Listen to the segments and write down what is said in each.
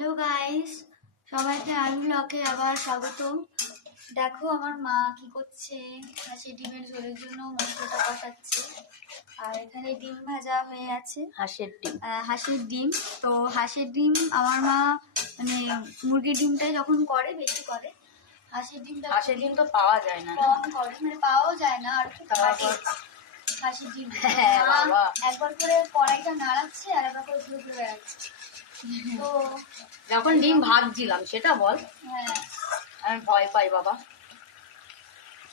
Hello guys, সবাইকে আলু ব্লগে আবার স্বাগতম। দেখো আমার মা কি করছে, হাঁসের ডিমের ঝোলের জন্য মশলাটা কষাচ্ছে। আর এখানে ডিম ভাজা হয়ে আছে, হাঁসের ডিম। তো হাঁসের ডিম আমার মা মানে মুরগির ডিমটাই যখন করে বেশি করে, হাঁসের ডিম তো পাওয়া যায় না, কম করে, মানে পাওয়াও যায় না। আর খুব হাঁসের ডিম একবার করে কড়াইটা নাড়াচ্ছে আর একবার করে ঘুরে ঘুরে বেড়াচ্ছে। তো যখন ডিম ভাজছিলাম সেটা বল। হ্যাঁ, আমি ভয় পাই বাবা।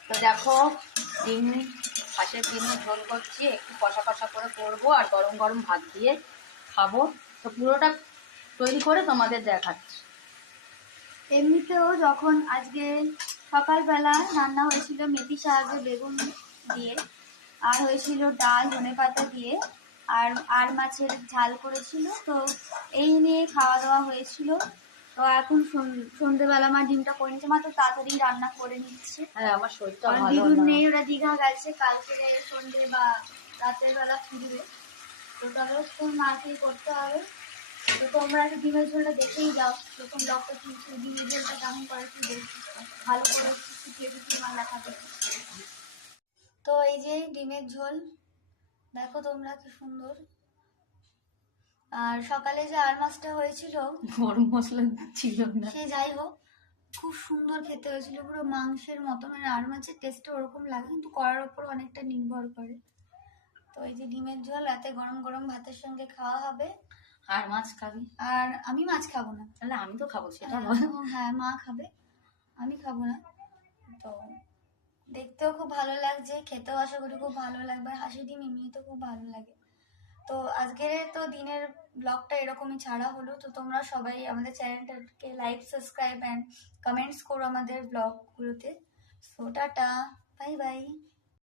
তো দেখো ডিম, হাঁসের ডিমের ঝোল করছি, একটু কষা কষা করে করবো আর গরম গরম ভাত দিয়ে খাবো। তো পুরোটা তৈরি করে তোমাদের দেখাচ্ছি। এমনিতেও যখন আজকে সকালবেলা রান্না হয়েছিল মেথি শাক বেগুন দিয়ে, আর হয়েছিল ডাল ধনেপাতা দিয়ে, আর মাছের ঝাল করেছিল। তো এই নিয়ে খাওয়া দাওয়া হয়েছিল। তো এখন সন্ধ্যেবেলা মা ডিমটা করে নিচ্ছে, মা তো তাড়াতাড়ি রান্না করে নিচ্ছে। হ্যাঁ, আমার শরীরটা ভালো দিদুর না। নেই, ওরা দীঘা গেছে, কালকে সন্ধ্যে বা রাতের বেলা ফিরবে। তো তাহলে তোর মাকেই করতে হবে। তো তোমরা একটু ডিমের ঝোলটা দেখেই যাও, প্রথম ব্লগটা তুলছি, ডিমের ঝোলটা কেমন করে একটু দেখছি, ভালো করে শুকিয়ে শুকিয়ে আমার দেখাবে। তো এই যে ডিমের ঝোল, দেখো তোমরা কি সুন্দর। আর সকালে যে আর মাছটা হয়েছিল, গরম মশলা ছিল না, সে যাই হোক, খুব সুন্দর খেতে হয়েছিল, পুরো মাংসের মতো। মানে আর মাছের টেস্টটা ওরকম লাগে, কিন্তু করার ওপর অনেকটা নির্ভর করে। তো এই যে ডিমের ঝোল রাতে গরম গরম ভাতের সঙ্গে খাওয়া হবে। আর মাছ খাবি? আর আমি মাছ খাবো না। তাহলে আমি তো খাবো, সেটা হ্যাঁ, বল। হ্যাঁ, মা খাবে, আমি খাবো না। তো দেখতেও খুব ভালো লাগছে, খেতেও আশা করি খুব ভালো লাগবে। হাঁসের ডিম এমনিতে খুব ভালো লাগে। তো আজকের তো দিনের ব্লগটা এরকমই ছাড়া হলো। তো তোমরা সবাই আমাদের চ্যানেলটাকে লাইক, সাবস্ক্রাইব অ্যান্ড কমেন্টস করো আমাদের ব্লগগুলোতে। So tata, bye by.